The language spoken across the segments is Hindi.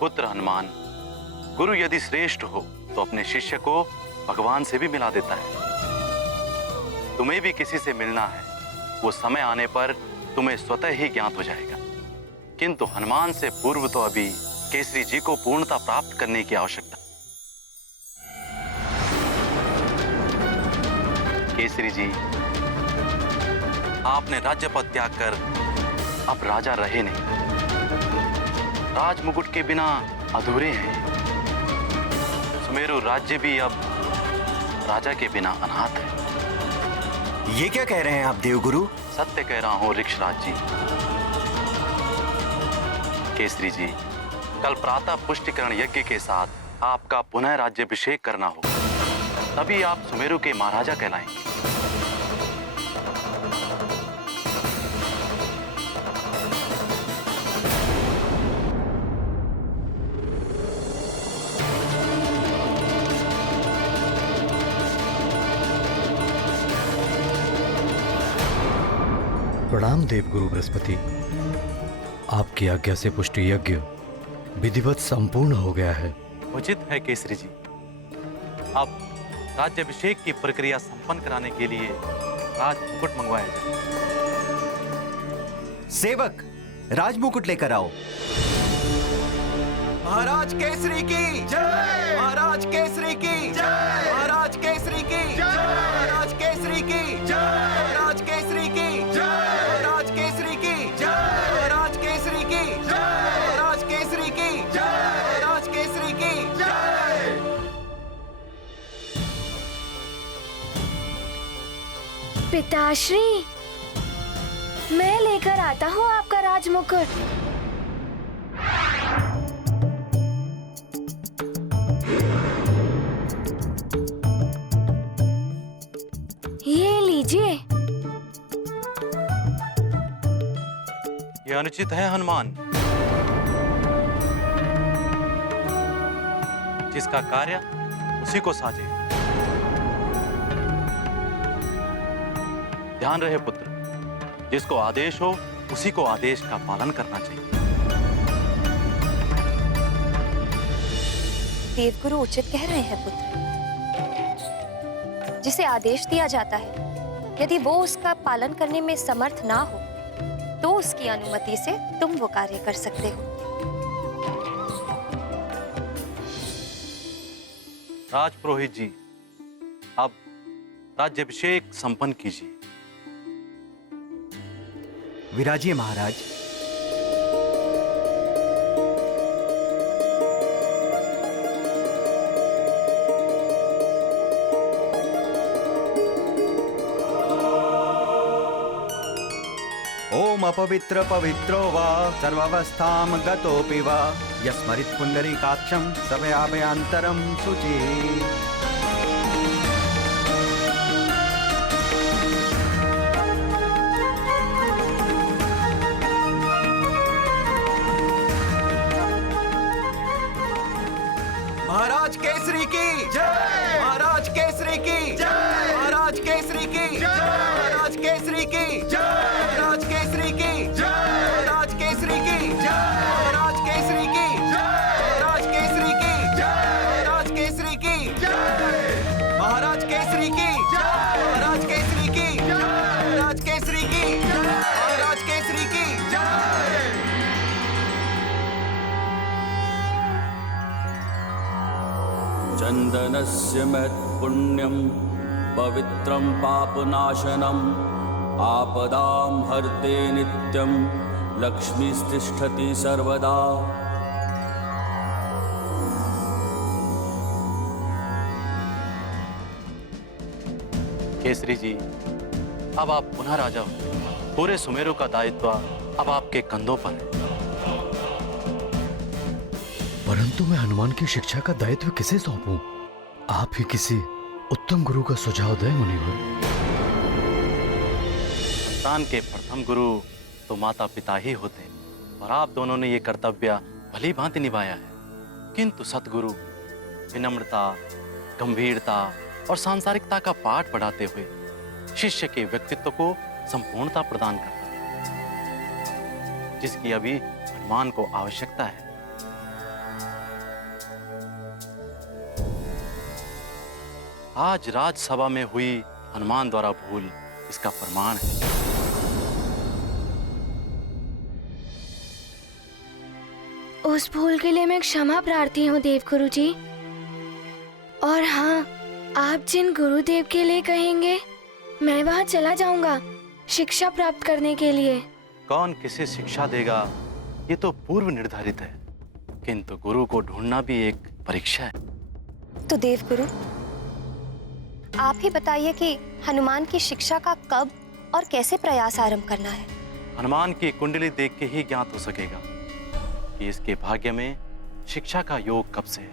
पुत्र हनुमान, गुरु यदि श्रेष्ठ हो तो अपने शिष्य को भगवान से भी मिला देता है। तुम्हें भी किसी से मिलना है, वो समय आने पर तुम्हें स्वतः ही ज्ञात हो जाएगा। किंतु हनुमान से पूर्व तो अभी केसरी जी को पूर्णता प्राप्त करने की आवश्यकता। केसरी जी, आपने राज्य पद त्याग कर अब राजा रहे नहीं। राज मुकुट के बिना अधूरे हैं। सुमेरु राज्य भी अब राजा के बिना अनाथ है। ये क्या कह रहे हैं आप देवगुरु? सत्य कह रहा हूं ऋक्षराज जी। केसरी जी, कल प्रातः पुष्टिकरण यज्ञ के साथ आपका पुनः राज्याभिषेक करना होगा, तभी आप सुमेरु के महाराजा कहलाएंगे। प्रणाम देवगुरु बृहस्पति। आपकी आज्ञा से पुष्टि यज्ञ विधिवत संपूर्ण हो गया है। उचित है केसरी जी। अब राज्याभिषेक की प्रक्रिया संपन्न कराने के लिए राजमुकुट मंगवाया जाए। सेवक, राजमुकुट लेकर आओ। महाराज केसरी की जय! महाराज केसरी की जय! महाराज केसरी की जय! महाराज केसरी की जय! महाराज केसरी की जय! महाराज केसरी की जय! महाराज केसरी की जय! महाराज केसरी की जय! महाराज केसरी की जय! पिताश्री, मैं लेकर आता हूँ आपका राजमुकुट। ये लीजिए। ये अनुचित है हनुमान। जिसका कार्य उसी को साजे। ध्यान रहे पुत्र, जिसको आदेश हो उसी को आदेश का पालन करना चाहिए। देवगुरु उचित कह रहे हैं पुत्र। जिसे आदेश दिया जाता है, यदि वो उसका पालन करने में समर्थ ना हो तो उसकी अनुमति से तुम वो कार्य कर सकते हो। राजपुरोहित जी, अब राज्याभिषेक संपन्न कीजिए। विराजिए महाराज। ओम अपवित्र पवित्रो वा सर्वावस्थां गतोऽपि वा यस्मरित् पुंडरीकाक्षं सभयाभयांतरं शुचिः। महाराज केसरी की जय! महाराज केसरी की जय! महाराज केसरी की जय! महाराज केसरी की जय! महाराज केसरी की जय! महाराज केसरी की जय! महाराज केसरी की जय! महाराज केसरी की जय! महाराज केसरी की जय! महाराज केसरी की जय! महाराज केसरी की जय! महाराज केसरी की जय! चंदनस्य महत्पुण्यं पवित्रं पापनाशनम् आपदां हर्ते नित्यं लक्ष्मीस्तिष्ठति सर्वदा। केसरी जी, अब आप पुनः राजा हो। पूरे सुमेरु का दायित्व अब आपके कंधों पर है। परंतु मैं हनुमान की शिक्षा का दायित्व किसे सौंपूं? आप ही किसी उत्तम गुरु का सुझाव दें मुनिवर। संतान के प्रथम गुरु तो माता पिता ही होते हैं और आप दोनों ने ये कर्तव्य भली भांति निभाया है। किंतु सतगुरु विनम्रता, गंभीरता और सांसारिकता का पाठ पढ़ाते हुए शिष्य के व्यक्तित्व को संपूर्णता प्रदान करता है, जिसकी अभी हनुमान को आवश्यकता है। आज राजसभा में हुई हनुमान द्वारा भूल इसका प्रमाण है। उस भूल के लिए मैं क्षमा प्रार्थी हूँ देवगुरु जी। और हाँ, आप जिन गुरुदेव के लिए कहेंगे मैं वहाँ चला जाऊंगा शिक्षा प्राप्त करने के लिए। कौन किसे शिक्षा देगा ये तो पूर्व निर्धारित है, किंतु गुरु को ढूंढना भी एक परीक्षा है। तो देवगुरु, आप ही बताइए कि हनुमान की शिक्षा का कब और कैसे प्रयास आरंभ करना है। हनुमान की कुंडली देख के ही ज्ञात हो सकेगा कि इसके भाग्य में शिक्षा का योग कब से है।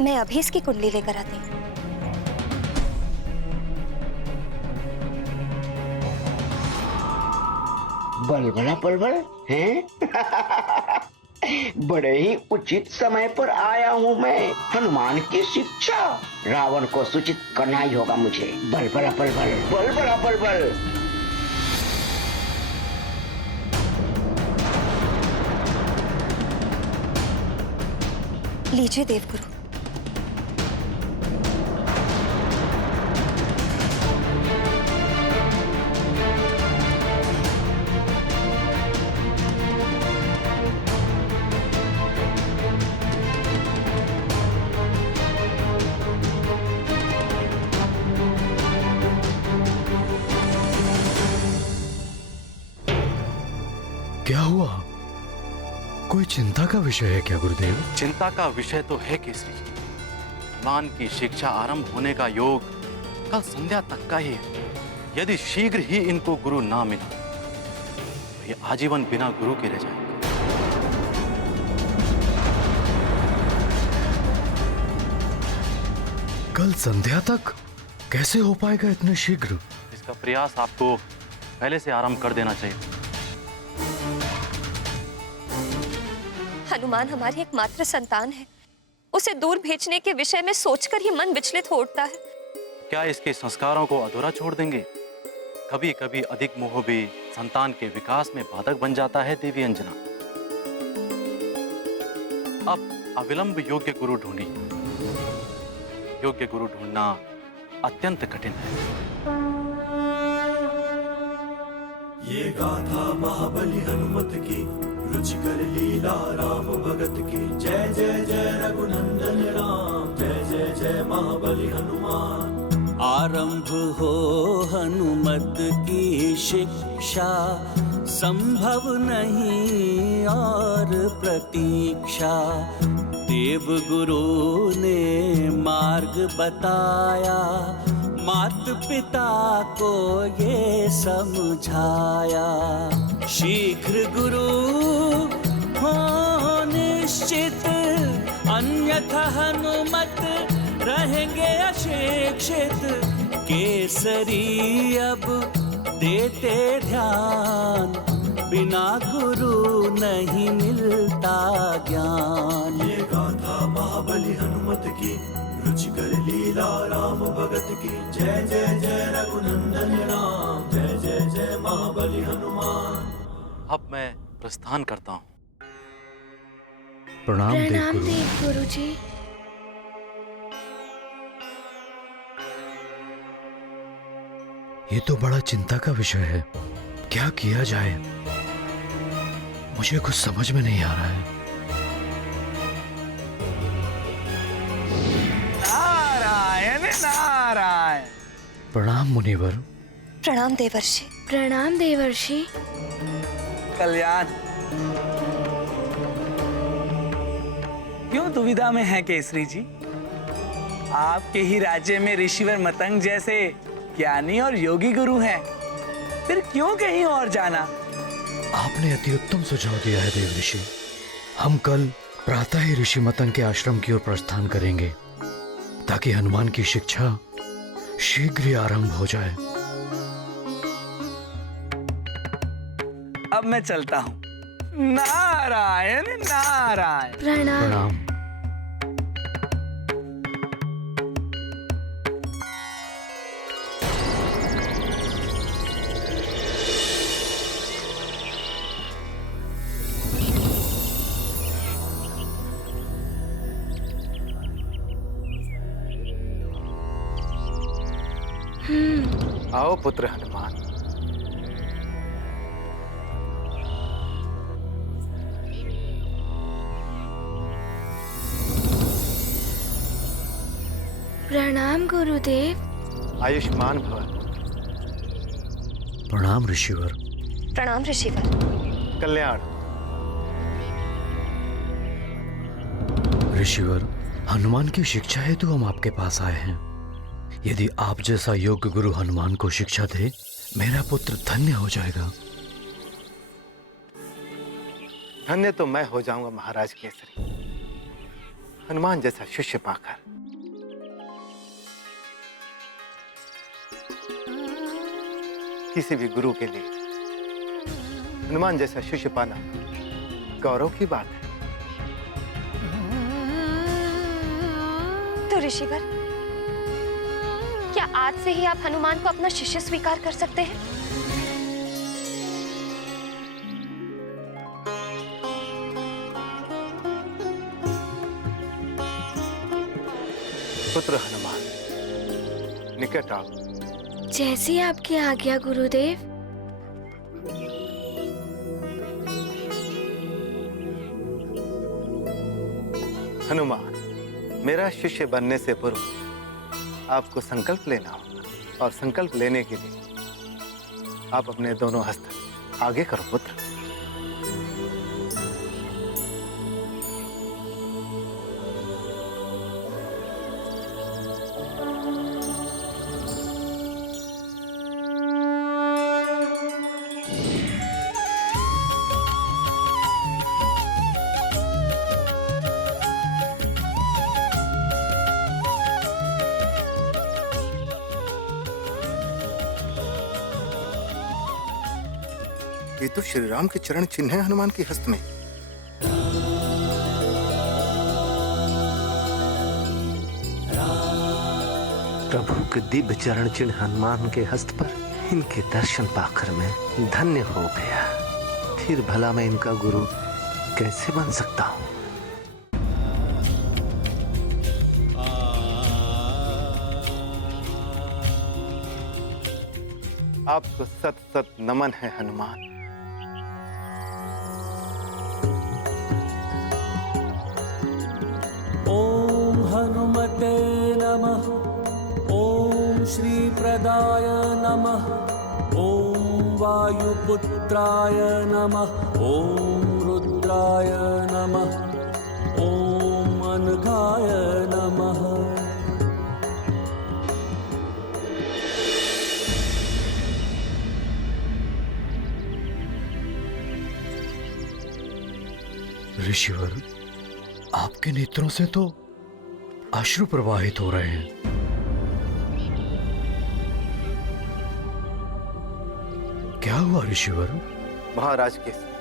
मैं अभी इसकी कुंडली लेकर आती हूँ। बलबला बलबल हैं? बड़े ही उचित समय पर आया हूँ मैं। हनुमान की शिक्षा रावण को सूचित करना ही होगा मुझे। बलबला बलबल, बलबला बलबल। लीजिए देवगुरु। क्या हुआ? कोई चिंता का विषय है क्या गुरुदेव? चिंता का विषय तो है केसरी जी। हनुमान की शिक्षा आरंभ होने का योग कल संध्या तक का ही है। यदि शीघ्र ही इनको गुरु ना मिला तो ये आजीवन बिना गुरु के रह जाएंगे। कल संध्या तक कैसे हो पाएगा इतने शीघ्र? इसका प्रयास आपको पहले से आरंभ कर देना चाहिए। हनुमान हमारी एकमात्र संतान है। उसे दूर भेजने के विषय में सोचकर ही मन विचलित हो उठता है। क्या इसके संस्कारों को अधूरा छोड़ देंगे? कभी कभी अधिक मोह भी संतान के विकास में बाधक बन जाता है देवी अंजना। अब अविलंब योग्य गुरु ढूंढिए। योग्य गुरु ढूंढना अत्यंत कठिन है। ये गाथा महाबली हनुमत की, रुचिकर लीला राम भगत की। जय जय जय रघुनंदन राम, जय जय जय महाबली हनुमान। आरंभ हो हनुमत की शिक्षा, संभव नहीं और प्रतीक्षा। देव गुरु ने मार्ग बताया, मात पिता को ये समझाया। शीघ्र गुरु हो निश्चित, अन्यथा हनुमत रहेंगे अशिक्षित। केसरी अब देते ध्यान, बिना गुरु नहीं मिलता ज्ञान। ये गाथा महाबली हनुमत की, रुचिकर लीला राम भगत की। जय जय जय रघुनंदन राम, जय जय जय महाबली हनुमान। अब मैं प्रस्थान करता हूँ। प्रणाम प्रणाम देवगुरु। देवगुरु जी। ये तो बड़ा चिंता का विषय है। क्या किया जाए? मुझे कुछ समझ में नहीं आ रहा है। नारायण नारायण। प्रणाम मुनिवर। प्रणाम देवर्षि। प्रणाम देवर्षि। कल्याण। क्यों दुविधा में है केसरी जी? आपके ही राज्य में ऋषिवर मतंग जैसे ज्ञानी और योगी गुरु हैं, फिर क्यों कहीं और जाना? आपने अति उत्तम सुझाव दिया है देव ऋषि। हम कल प्रातः ही ऋषि मतंग के आश्रम की ओर प्रस्थान करेंगे ताकि हनुमान की शिक्षा शीघ्र ही आरंभ हो जाए। अब मैं चलता हूँ। नारायण नारायण। प्रणाम। प्रणाम। आओ पुत्र हनुमान। प्रणाम गुरुदेव। आयुष्मान भव। प्रणाम ऋषिवर। प्रणाम ऋषिवर। कल्याण। ऋषिवर, हनुमान की शिक्षा हेतु हम आपके पास आए हैं। यदि आप जैसा योग्य गुरु हनुमान को शिक्षा दे, मेरा पुत्र धन्य हो जाएगा। धन्य तो मैं हो जाऊंगा महाराज केसरी, हनुमान जैसा शिष्य पाकर। किसी भी गुरु के लिए हनुमान जैसा शिष्य पाना गौरव की बात है। तो ऋषिवर, क्या आज से ही आप हनुमान को अपना शिष्य स्वीकार कर सकते हैं? पुत्र हनुमान, निकट आओ। जैसी आपकी आज्ञा गुरुदेव। हनुमान, मेरा शिष्य बनने से पूर्व आपको संकल्प लेना होगा, और संकल्प लेने के लिए आप अपने दोनों हस्त आगे करो पुत्र। ये तो श्री राम के चरण चिन्ह है हनुमान के हस्त में। प्रभु के दिव्य चरण चिन्ह हनुमान के हस्त पर इनके दर्शन पाकर मैं धन्य हो गया। फिर भला मैं इनका गुरु कैसे बन सकता हूँ? आपको सत सत नमन है हनुमान। ओम हनुमते नमः। ओम श्री प्रदाय नमः। ओम वायुपुत्राय नमः। ओम रुद्राय नमः। ओम अनघाय नमः। ऋषिवर, आपके नेत्रों से तो अश्रु प्रवाहित हो रहे हैं। क्या हुआ ऋषिवर? महाराज केसरी,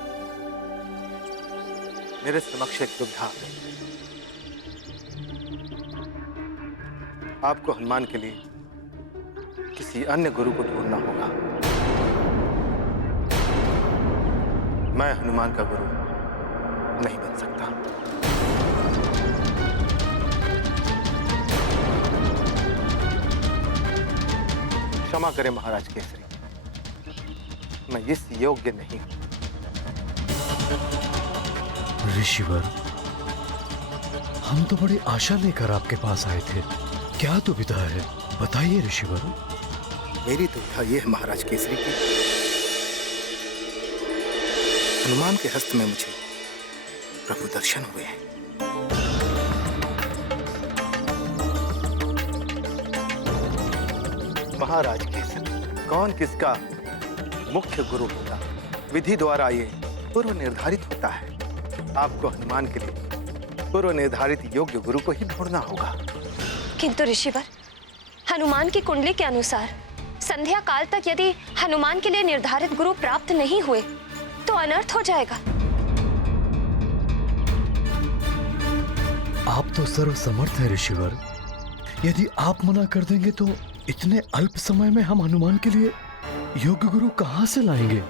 मेरे समक्ष एक दुविधा आ गई। आपको हनुमान के लिए किसी अन्य गुरु को ढूंढना होगा। मैं हनुमान का गुरु नहीं बन सकता। क्षमा करें महाराज केसरी, मैं इस योग्य नहीं हूं। ऋषिवर, हम तो बड़ी आशा लेकर आपके पास आए थे। क्या दुविधा है, बताइए ऋषिवर। मेरी दुविधा यह है महाराज केसरी की हनुमान के हस्त में मुझे प्रभु दर्शन हुए हैं। महाराज केसरी, कौन किसका मुख्य गुरु होगा, विधि द्वारा ये पूर्व निर्धारित होता है। आपको हनुमान के लिए पूर्व निर्धारित योग्य गुरु को ही ढूंढना होगा। किंतु ऋषिवर, हनुमान की कुंडली के अनुसार संध्या काल तक यदि हनुमान के लिए निर्धारित गुरु प्राप्त नहीं हुए तो अनर्थ हो जाएगा। आप तो सर्व समर्थ हैं ऋषिवर। यदि आप मना कर देंगे तो इतने अल्प समय में हम हनुमान के लिए योग्य गुरु कहां से लाएंगे?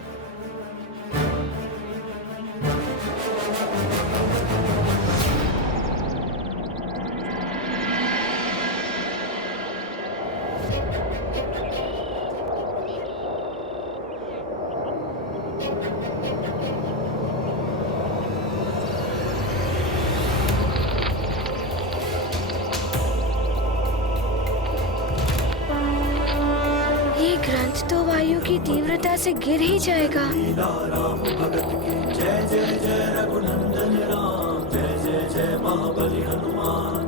वायु की तीव्रता से गिर ही जाएगा। लीला राम भगत की जय जय जय रघुनंदन राम जय जय जय महाबली हनुमान।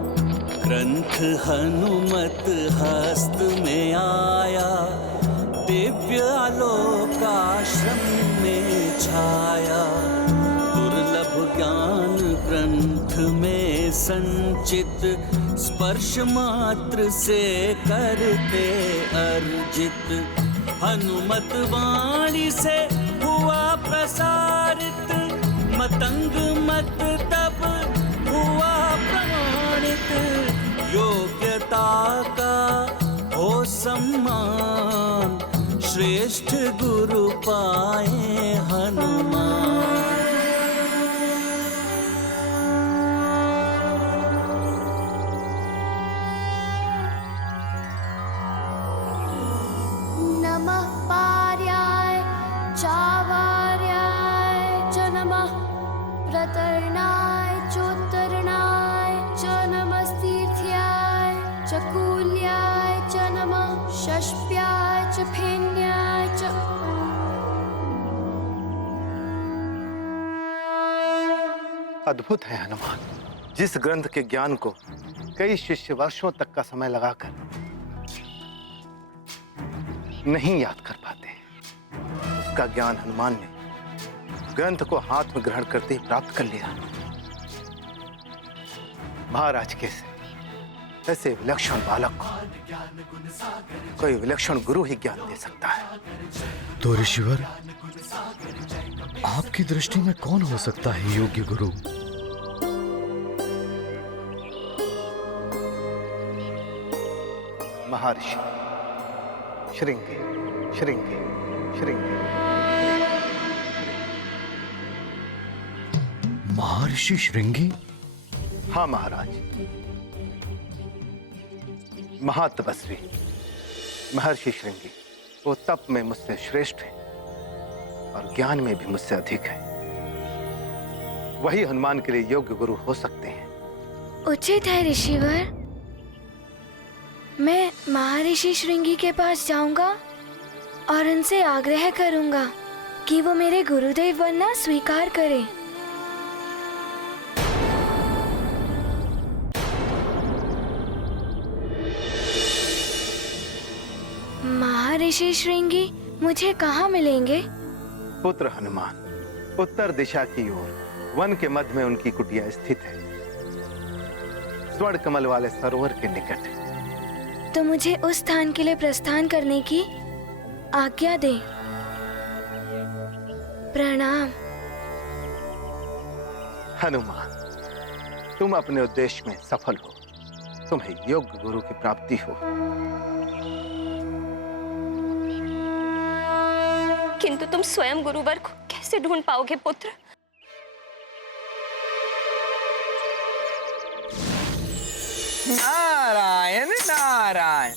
ग्रंथ हनुमत हस्त में आया, दिव्य आलोकाश्रम में छाया। दुर्लभ ज्ञान ग्रंथ में संचित, स्पर्श मात्र से करते अर्जित। हनुमत वाणी से हुआ प्रसारित, मतंग मत तब हुआ प्रमाणित। योग्यता का हो सम्मान, श्रेष्ठ गुरु पाए हनुमान। नमः पार्याय चावार्याय च नमः, प्रतरणाय चोत्तरणाय च नमस्तीर्थ्याय च कूल्याय च नमः, षष्प्याय च फेन्याय च। अद्भुत है हनुमान। जिस ग्रंथ के ज्ञान को कई शिष्य वर्षों तक का समय लगाकर नहीं याद कर पाते, उसका ज्ञान हनुमान ने ग्रंथ को हाथ में ग्रहण करते ही प्राप्त कर लिया। महाराज कैसे ऐसे विलक्षण बालक को कोई विलक्षण गुरु ही ज्ञान दे सकता है। तो ऋषिवर, आपकी दृष्टि में कौन हो सकता है योग्य गुरु? महर्षि श्रृंगी श्रृंगी श्रृंगी। महर्षि श्रृंगी? हाँ महाराज, महातपस्वी महर्षि श्रृंगी वो तप में मुझसे श्रेष्ठ है और ज्ञान में भी मुझसे अधिक है। वही हनुमान के लिए योग्य गुरु हो सकते हैं। उचित है ऋषिवर। मैं महर्षि श्रृंगी के पास जाऊंगा और उनसे आग्रह करूंगा कि वो मेरे गुरुदेव बनना स्वीकार करें। महर्षि श्रृंगी मुझे कहाँ मिलेंगे? पुत्र हनुमान, उत्तर दिशा की ओर वन के मध्य में उनकी कुटिया स्थित है, स्वर्ण कमल वाले सरोवर के निकट। तो मुझे उस स्थान के लिए प्रस्थान करने की आज्ञा दे। प्रणाम। हनुमान, तुम अपने उद्देश्य में सफल हो। तुम्हें योग्य गुरु की प्राप्ति हो। किंतु तुम स्वयं गुरुवर को कैसे ढूंढ पाओगे पुत्र? नारायण नारायण।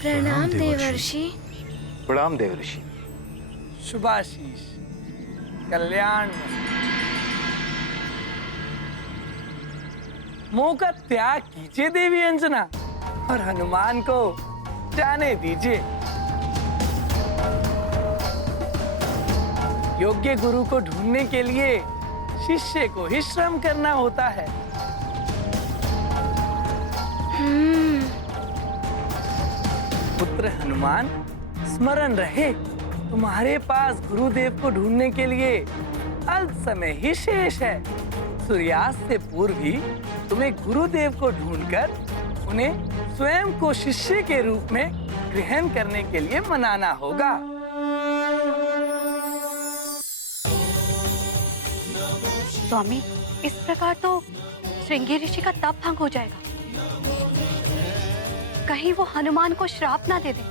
प्रणाम देवर्षि। प्रणाम देवर्षि। शुभाशीष, कल्याण। मुंह का त्याग कीजिए देवी अंजना और हनुमान को जाने दीजिए। योग्य गुरु को ढूंढने के लिए शिष्य को ही श्रम करना होता है। पुत्र हनुमान, स्मरण रहे तुम्हारे पास गुरुदेव को ढूंढने के लिए अल्प समय ही शेष है। सूर्यास्त से पूर्व ही तुम्हें गुरुदेव को ढूंढकर उन्हें स्वयं को शिष्य के रूप में ग्रहण करने के लिए मनाना होगा। स्वामी, इस प्रकार तो श्रृंगी ऋषि का तप भंग हो जाएगा। कहीं वो हनुमान को श्राप ना दे दे।